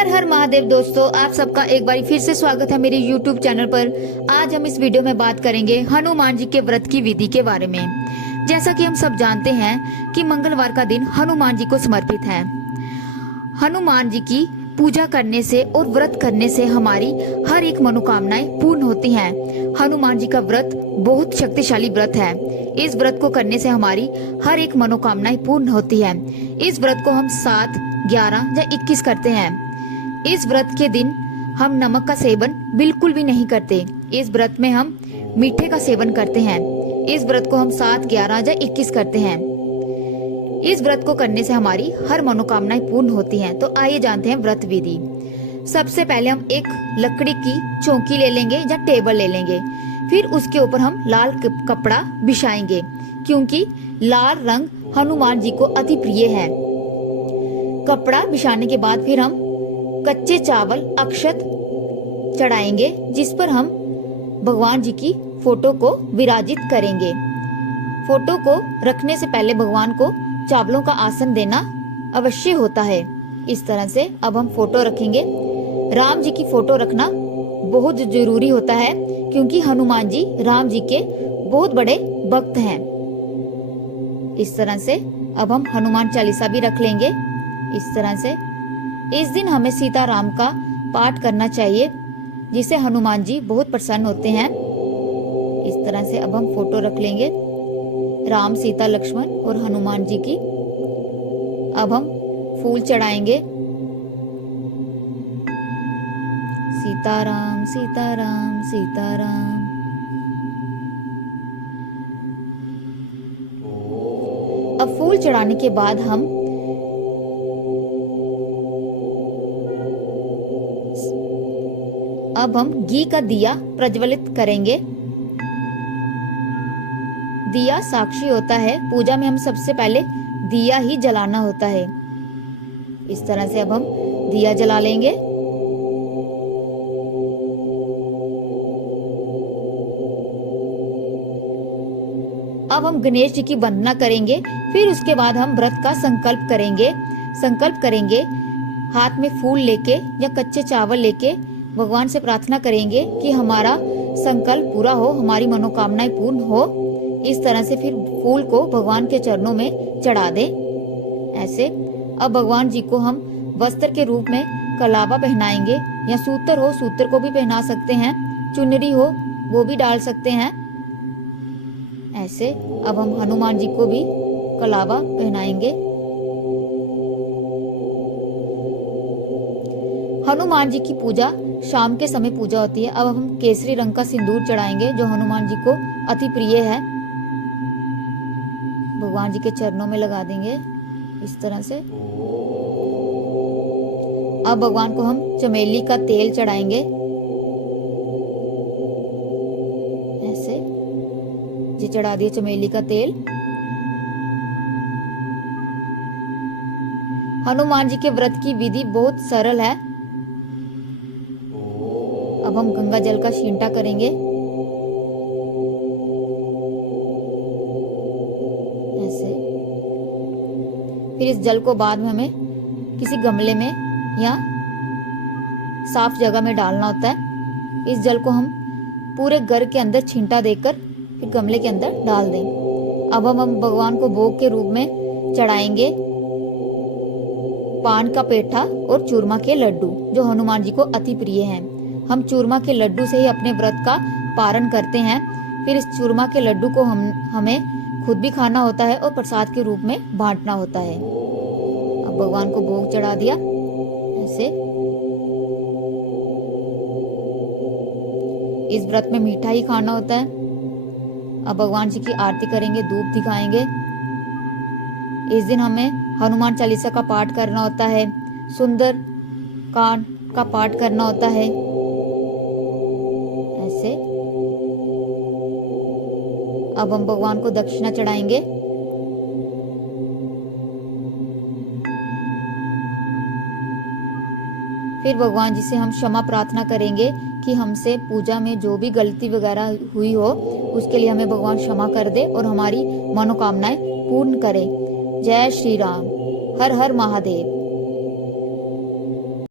हर हर महादेव दोस्तों, आप सबका एक बार फिर से स्वागत है मेरे YouTube चैनल पर। आज हम इस वीडियो में बात करेंगे हनुमान जी के व्रत की विधि के बारे में। जैसा कि हम सब जानते हैं कि मंगलवार का दिन हनुमान जी को समर्पित है। हनुमान जी की पूजा करने से और व्रत करने से हमारी हर एक मनोकामनाएं पूर्ण होती हैं। हनुमान जी का व्रत बहुत शक्तिशाली व्रत है। इस व्रत को करने से हमारी हर एक मनोकामनाएं पूर्ण होती है। इस व्रत को हम 7, 11 या 21 करते हैं। इस व्रत के दिन हम नमक का सेवन बिल्कुल भी नहीं करते। इस व्रत में हम मीठे का सेवन करते हैं। इस व्रत को हम 7, 11 या 21 करते हैं। इस व्रत को करने से हमारी हर मनोकामनाएं पूर्ण होती हैं। तो आइए जानते हैं व्रत विधि। सबसे पहले हम एक लकड़ी की चौकी ले लेंगे या टेबल ले लेंगे। फिर उसके ऊपर हम लाल कपड़ा बिछाएंगे, क्योंकि लाल रंग हनुमान जी को अति प्रिय है। कपड़ा बिछाने के बाद फिर हम कच्चे चावल अक्षत चढ़ाएंगे, जिस पर हम भगवान जी की फोटो को विराजित करेंगे। फोटो को रखने से पहले भगवान को चावलों का आसन देना अवश्य होता है। इस तरह से अब हम फोटो रखेंगे। राम जी की फोटो रखना बहुत जरूरी होता है, क्योंकि हनुमान जी राम जी के बहुत बड़े भक्त हैं। इस तरह से अब हम हनुमान चालीसा भी रख लेंगे। इस तरह से इस दिन हमें सीता राम का पाठ करना चाहिए, जिससे हनुमान जी बहुत प्रसन्न होते हैं। इस तरह से अब हम फोटो रख लेंगे राम, सीता, लक्ष्मण और हनुमान जी की। अब हम फूल चढ़ाएंगे। सीताराम सीताराम सीताराम। अब फूल चढ़ाने के बाद हम घी का दिया प्रज्वलित करेंगे। दिया साक्षी होता है। पूजा में हम सबसे पहले दिया ही जलाना होता है। इस तरह से अब हम दिया जला लेंगे। अब हम गणेश जी की वंदना करेंगे। फिर उसके बाद हम व्रत का संकल्प करेंगे। हाथ में फूल लेके या कच्चे चावल लेके भगवान से प्रार्थना करेंगे कि हमारा संकल्प पूरा हो, हमारी मनोकामनाएं पूर्ण हो। इस तरह से फिर फूल को भगवान के चरणों में चढ़ा दें। ऐसे अब भगवान जी को हम वस्त्र के रूप में कलावा पहनाएंगे, या सूत्र को भी पहना सकते हैं, चुनरी हो वो भी डाल सकते हैं। ऐसे अब हम हनुमान जी को भी कलावा पहनाएंगे। हनुमान जी की पूजा शाम के समय पूजा होती है। अब हम केसरी रंग का सिंदूर चढ़ाएंगे, जो हनुमान जी को अति प्रिय है। भगवान जी के चरणों में लगा देंगे इस तरह से। अब भगवान को हम चमेली का तेल चढ़ाएंगे। ऐसे जी चढ़ा दिए चमेली का तेल। हनुमान जी के व्रत की विधि बहुत सरल है। अब हम गंगा जल का छींटा करेंगे। ऐसे फिर इस जल को बाद में हमें किसी गमले में या साफ जगह में डालना होता है। इस जल को हम पूरे घर के अंदर छींटा देकर फिर गमले के अंदर डाल दें। अब हम भगवान को भोग के रूप में चढ़ाएंगे पान का पेठा और चूरमा के लड्डू, जो हनुमान जी को अति प्रिय हैं। हम चूरमा के लड्डू से ही अपने व्रत का पारण करते हैं। फिर इस चूरमा के लड्डू को हमें खुद भी खाना होता है और प्रसाद के रूप में बांटना होता है। अब भगवान को भोग चढ़ा दिया। ऐसे इस व्रत में मीठा ही खाना होता है। अब भगवान जी की आरती करेंगे, धूप दिखाएंगे। इस दिन हमें हनुमान चालीसा का पाठ करना होता है, सुंदर कांड का पाठ करना होता है। ऐसे अब हम भगवान को दक्षिणा चढ़ाएंगे। फिर भगवान जी से हम क्षमा प्रार्थना करेंगे कि हमसे पूजा में जो भी गलती वगैरह हुई हो, उसके लिए हमें भगवान क्षमा कर दे और हमारी मनोकामनाएं पूर्ण करे। जय श्री राम। हर हर महादेव।